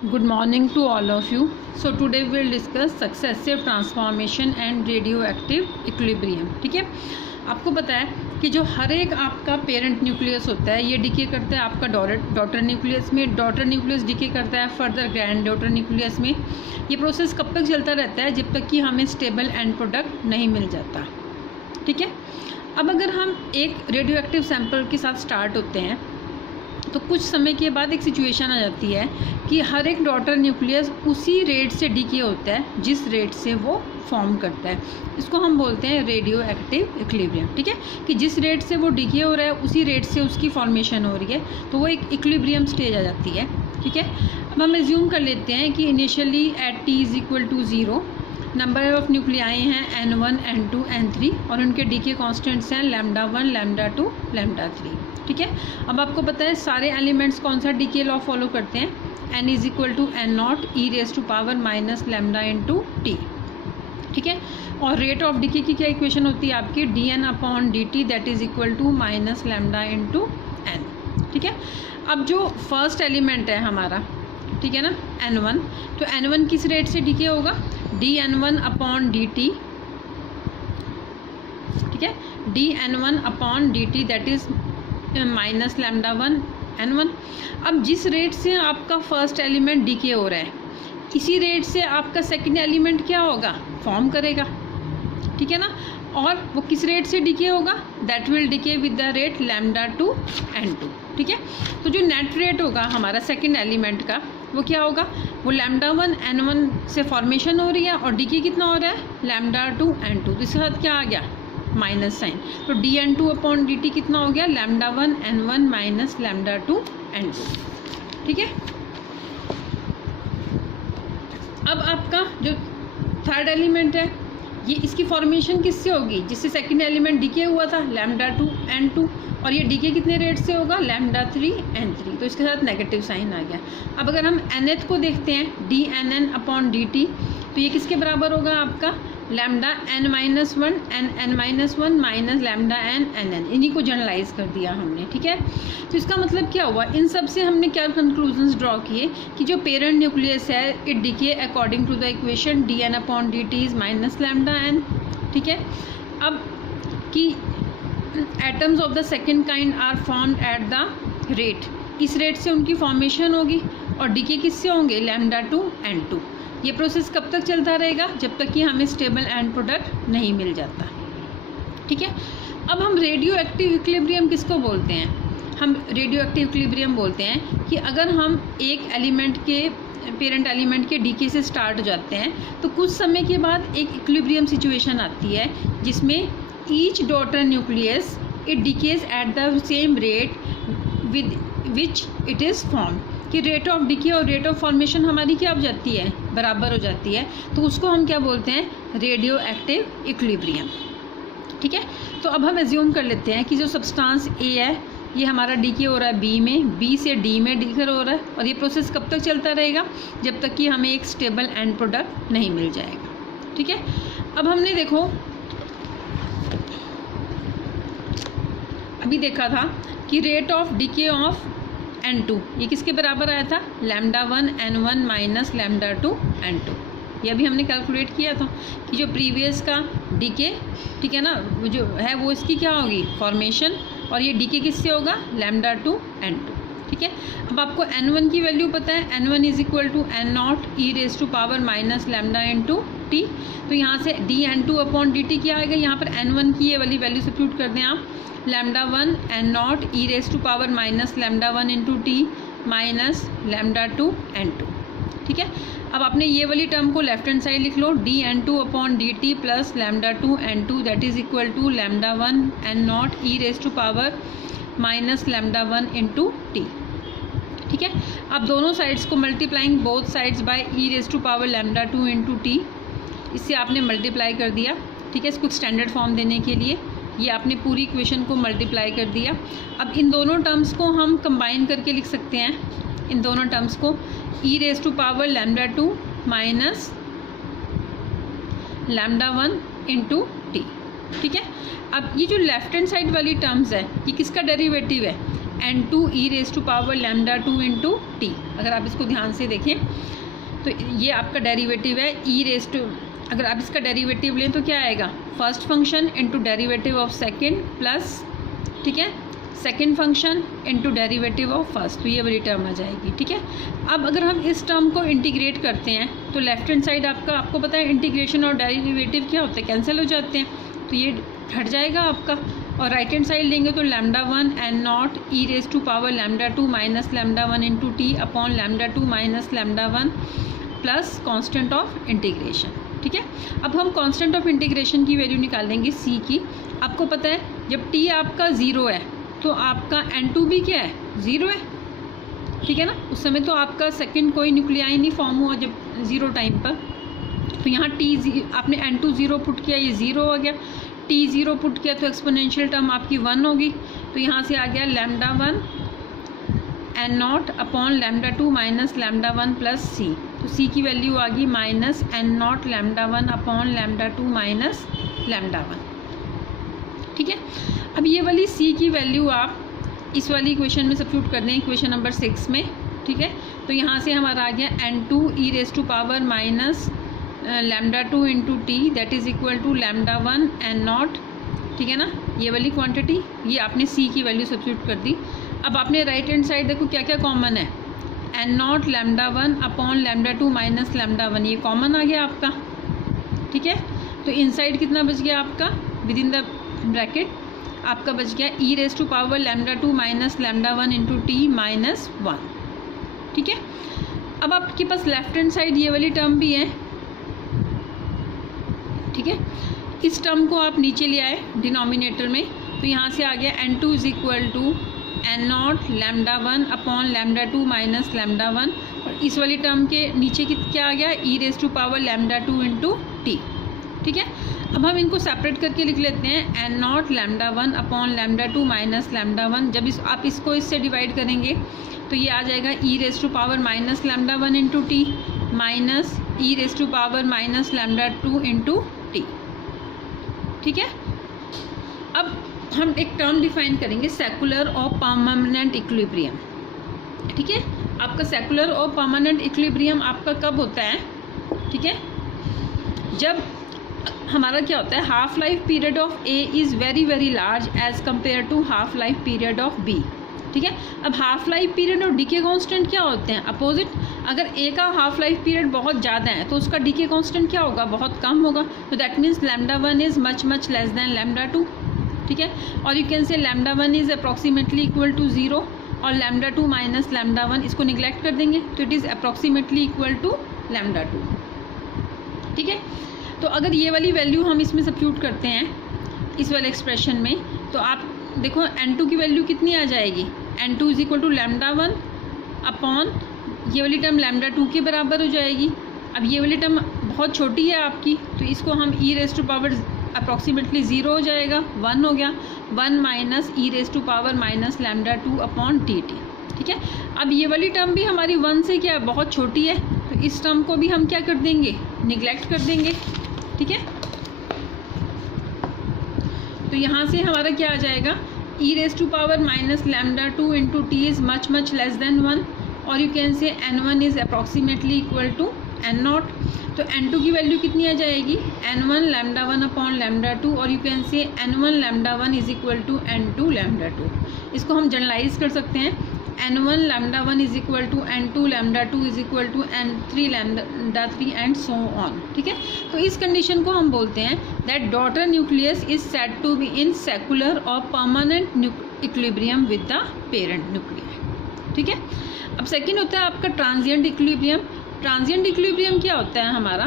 Good morning to all of you. So today we will discuss successive transformation and radioactive equilibrium. ठीक है, आपको पता है कि जो हर एक आपका पेरेंट न्यूक्लियस होता है ये डिके करता है आपका डॉटर न्यूक्लियस में, डॉटर न्यूक्लियस डिके करता है फर्दर ग्रैंड डॉटर न्यूक्लियस में। ये प्रोसेस कब तक चलता रहता है? जब तक कि हमें स्टेबल एंड प्रोडक्ट नहीं मिल जाता। ठीक है, अब अगर हम एक रेडियो एक्टिव सैंपल के साथ स्टार्ट होते हैं तो कुछ समय के बाद एक सिचुएशन आ जाती है कि हर एक डॉटर न्यूक्लियस उसी रेट से डीके होता है जिस रेट से वो फॉर्म करता है। इसको हम बोलते हैं रेडियो एक्टिव इक्विलिब्रियम। ठीक है, कि जिस रेट से वो डीके हो रहा है उसी रेट से उसकी फॉर्मेशन हो रही है, तो वो एक इक्विलिब्रियम स्टेज आ जाती है। ठीक है, अब हम एज्यूम कर लेते हैं कि initially at t = 0 number of nuclei हैं n1 n2 n3 और उनके डीके कॉन्स्टेंट्स हैं λ1 λ2 λ3। ठीक है, अब आपको पता है सारे एलिमेंट्स कौन सा डीके लॉ फॉलो करते हैं? n = n0 e⁻⁻ λ × t। ठीक है, और रेट ऑफ डीके की क्या इक्वेशन होती है आपकी? dn/dt that is equal to minus lambda into n। ठीक है, अब जो फर्स्ट एलिमेंट है हमारा, ठीक है ना, n1, तो n1 किस रेट से डीके होगा? dn1/dt। ठीक है, dn1/dt that is minus λ1 n1। अब जिस रेट से आपका फर्स्ट एलिमेंट डीके हो रहा है इसी रेट से आपका सेकंड एलिमेंट क्या होगा? फॉर्म करेगा। ठीक है ना, और वो किस रेट से डीके होगा? That will decay with the rate λ2 n2। ठीक है, तो जो नेट रेट होगा हमारा सेकंड एलिमेंट का वो क्या होगा? वो λ1 n1 से फॉर्मेशन हो रही है और डीके कितना हो रहा है? λ2 n2। तो इसके साथ क्या आ गया? Minus sign. तो dn2/dt कितना हो गया? λ1 n1 माइनस λ2 n2। ठीक है, अब आपका जो थर्ड एलिमेंट है ये इसकी फॉर्मेशन किससे होगी? जिससे सेकंड एलिमेंट डीके हुआ था λ2 n2, और ये डीके कितने रेट से होगा? λ3 n3। तो इसके साथ नेगेटिव साइन आ गया। अब अगर हम nth को देखते हैं dnn/dt, तो ये किसके बराबर होगा आपका? λn-1 n minus λn nn। इन्हीं को जनरलाइज कर दिया हमने। ठीक है, तो इसका मतलब क्या हुआ? इन सब से हमने क्या कंक्लूजन्स ड्रॉ किए कि जो पेरेंट न्यूक्लियस है it decay according to the equation dn/dt is minus λn। ठीक है, अब कि atoms of the second kind are formed at the rate, इस रेट से उनकी फॉर्मेशन होगी और डीके किससे होंगे? λ2 n2। ये प्रोसेस कब तक चलता रहेगा? जब तक कि हमें स्टेबल एंड प्रोडक्ट नहीं मिल जाता। ठीक है, अब हम रेडियो एक्टिव इक्विलिब्रियम किसको बोलते हैं? हम रेडियो एक्टिव इक्विलिब्रियम बोलते हैं कि अगर हम एक एलिमेंट के पेरेंट एलिमेंट के डीके से स्टार्ट हो जाते हैं तो कुछ समय के बाद एक इक्विलिब्रियम सिचुएशन आती है जिसमें each daughter nucleus it decays at the same rate with which it is form, कि रेट ऑफ डीके और रेट ऑफ फॉर्मेशन हमारी क्या हो जाती है? बराबर हो जाती है। तो उसको हम क्या बोलते हैं? Radio active equilibrium. ठीक है, तो अब हम एज्यूम कर लेते हैं कि जो सब्सटेंस ए है ये हमारा डीके हो रहा है बी में, बी से डी में डीके हो रहा है, और ये प्रोसेस कब तक चलता रहेगा? जब तक कि हमें एक स्टेबल एंड प्रोडक्ट नहीं मिल जाएगा। ठीक है, अब हमने देखो अभी देखा था कि rate of DK of n2 ये किसके बराबर आया था? λ1 n1 माइनस λ2 n2। ये अभी हमने कैलकुलेट किया था कि जो प्रीवियस का डीके, ठीक है ना, जो है वो इसकी क्या होगी? फॉर्मेशन, और ये डीके किससे होगा? λ2 n2। ठीक है, अब आपको n1 की वैल्यू पता है, n1 = n0 e⁻⁻ λ × t। तो यहाँ से dn2/dt क्या आएगा? यहाँ पर n1 की ये वाली वैल्यू सब्स्टिट्यूट कर दें आप, λ1 n0 e⁻⁻ λ1 × t minus λ2 n2। ठीक है, अब आपने ये वाली टर्म को लेफ्ट हैंड साइड लिख लो, dn2/dt plus λ2 n2 that is equal to λ1 n0 e⁻⁻ λ1 × t। ठीक है, अब दोनों साइड्स को multiplying both sides by e⁻⁻ × t, इससे आपने मल्टीप्लाई कर दिया। ठीक है, इसको स्टैंडर्ड फॉर्म देने के लिए ये आपने पूरी इक्वेशन को मल्टीप्लाई कर दिया। अब इन दोनों टर्म्स को हम कंबाइन करके लिख सकते हैं, इन दोनों टर्म्स को e⁻⁻ माइनस λ1 × t। ठीक है, अब ये जो लेफ्ट हैंड साइड वाली टर्म्स है ये किसका डेरिवेटिव है? n2 e raise to power lambda 2 into t. अगर आप इसको ध्यान से देखें तो ये आपका डेरिवेटिव है e रेज टू, अगर आप इसका डेरिवेटिव लें तो क्या आएगा, first function into derivative of second plus, ठीक है, second function into derivative of first, तो ये वाली टर्म आ जाएगी। ठीक है, अब अगर हम इस टर्म को इंटीग्रेट करते हैं तो लेफ्ट हैंड साइड आपको पता है इंटीग्रेशन और डेरिवेटिव क्या होते हैं, कैंसिल हो जाते हैं, तो ये हट जाएगा आपका। और राइट हैंड साइड लेंगे तो lambda 1 n not e raise to power lambda 2 minus lambda 1 into t upon lambda 2 minus lambda 1 plus constant of integration. ठीक है, अब हम कांस्टेंट ऑफ इंटीग्रेशन की वैल्यू निकालेंगे सी की। आपको पता है जब टी आपका ज़ीरो है तो आपका n2 भी क्या है, ज़ीरो है। ठीक है ना, उस समय तो आपका सेकंड कोई न्यूक्लियाई नहीं फॉर्म हुआ जब ज़ीरो टाइम पर, तो यहाँ टी आपने n2 ज़ीरो पुट किया, ये ज़ीरो हो गया, टी ज़ीरो पुट किया तो एक्सपोनेंशियल टर्म आपकी 1 होगी, तो यहाँ से आ गया lambda 1 n naught upon lambda 2 minus lambda 1 plus C, तो सी की वैल्यू आ गई minus n not lambda 1 upon lambda 2 minus lambda 1। ठीक है, अब ये वाली सी की वैल्यू आप इस वाली इक्वेशन में सब्स्टिट्यूट कर दें, इक्वेशन नंबर 6 में। ठीक है, तो यहाँ से हमारा आ गया n2 e raise to power minus lambda 2 into t that is equal to lambda 1 n not. ठीक है ना, ये वाली क्वांटिटी, ये आपने सी की वैल्यू सब्स्टिट्यूट कर दी। अब आपने राइट हैंड साइड देखो क्या क्या कॉमन है, n not lambda 1 upon lambda 2 minus lambda 1, ये कॉमन आ गया आपका। ठीक है, तो इनसाइड कितना बच गया आपका, विद इन द ब्रैकेट आपका बच गया e raise to power lambda 2 minus lambda 1 into t minus 1। ठीक है, अब आपके पास लेफ्ट हैंड साइड ये वाली टर्म भी है। ठीक है, इस टर्म को आप नीचे ले आए डिनोमिनेटर में, तो यहाँ से आ गया n2 is equal to n not lambda 1 upon lambda 2 minus lambda 1, और इस वाली टर्म के नीचे क्या आ गया, e raise to power lambda 2 into t. ठीक है, अब हम इनको सेपरेट करके लिख लेते हैं, n not lambda 1 upon lambda 2 minus lambda 1। जब आप इसको इससे डिवाइड करेंगे तो ये आ जाएगा e raise to power minus lambda 1 into t minus e raise to power minus lambda 2 into t. ठीक है, अब हम एक टर्म डिफाइन करेंगे, सेकुलर और परमानेंट इक्विलिब्रियम। ठीक है, आपका सेकुलर और परमानेंट इक्विलिब्रियम आपका कब होता है, ठीक है, जब हमारा क्या होता है, half life period of A is very very large as compare to half life period of B. ठीक है, अब हाफ लाइफ पीरियड और डीके कांस्टेंट क्या होते हैं, अपोजिट। अगर ए का हाफ लाइफ पीरियड बहुत ज़्यादा है तो उसका डीके कांस्टेंट क्या होगा, बहुत कम होगा, तो that means lambda 1 is much much less than lambda 2। ठीक है, और you can say lambda 1 is approximately equal to 0 और लैम्डा 2 माइनस लैम्डा 1, इसको निगलेक्ट कर देंगे तो it is approximately equal to lambda 2। ठीक है, तो अगर ये वाली वैल्यू हम इसमें सब्स्टिट्यूट करते हैं इस वाले एक्सप्रेशन में, तो आप देखो n2 की वैल्यू कितनी आ जाएगी, n2 is equal to lambda 1 upon ये वाली टर्म लैम्डा 2 के बराबर हो जाएगी। अब ये वाली टर्म बहुत छोटी है आपकी, तो इसको हम e raise to power approximately 0 हो जाएगा, 1 हो गया, 1 minus e raise to power minus lambda 2 upon t t. ठीक है, अब ये वाली टर्म भी हमारी 1 से क्या बहुत छोटी है, तो इस टर्म को भी हम क्या कर देंगे, निगलेक्ट कर देंगे। ठीक है, तो यहाँ से हमारा क्या आ जाएगा, e raise to power minus lambda 2 into t is much much less than 1, और you can say n1 is approximately equal to n naught. तो n2 की वैल्यू कितनी आ जाएगी, n1 लैम्डा 1 अपॉन लैम्डा 2, और you can say n1 lambda 1 is equal to n2 lambda 2। इसको हम generalise कर सकते हैं, n1 lambda 1 is equal to n2 lambda 2 is equal to n3 lambda 3 and so on. ठीक है, तो इस कंडीशन को हम बोलते हैं that daughter nucleus is said to be in secular और permanent equilibrium with the parent nuclear. ठीक है, अब सेकंड होता है आपका ट्रांजिएंट इक्विलिब्रियम। ट्रांजिएंट इक्विलिब्रियम क्या होता है हमारा,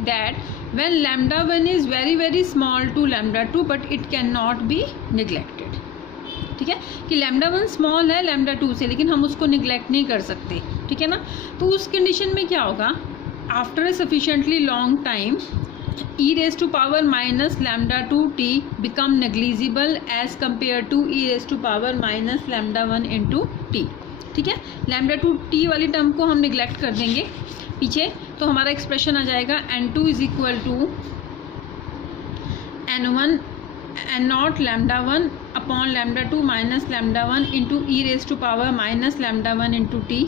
that when lambda 1 is very very small to lambda 2 but it can not be neglected. ठीक है, कि लैम्डा 1 स्मॉल है लैम्डा 2 से, लेकिन हम उसको निगलेक्ट नहीं कर सकते। ठीक है ना, तो उस कंडीशन में क्या होगा, after a sufficiently long time e raise to power minus lambda 2 t become negligible as compare to e raise to power minus lambda 1 into t. ठीक है, लैम्डा 2 टी वाली टर्म को हम निगलेक्ट कर देंगे पीछे, तो हमारा एक्सप्रेशन आ जाएगा n2 is equal to n1 n not lambda 1 upon lambda 2 minus lambda 1 into e raise to power minus lambda 1 into t.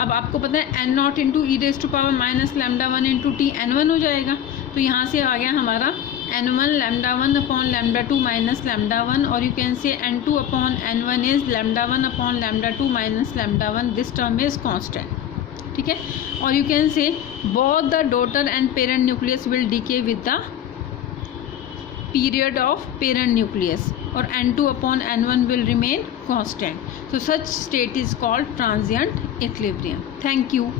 अब आपको पता है n not into e raise to power minus lambda 1 into t n1 हो जाएगा। तो यहाँ से आ गया हमारा n1 lambda 1 upon lambda 2 minus lambda 1, और you can say n2 upon n1 is lambda 1 upon lambda 2 minus lambda 1, this term is constant. ठीक है, और you can say both the daughter and parent nucleus will decay with the period of parent nucleus, or n2 upon n1 will remain constant. So such state is called transient equilibrium. Thank you.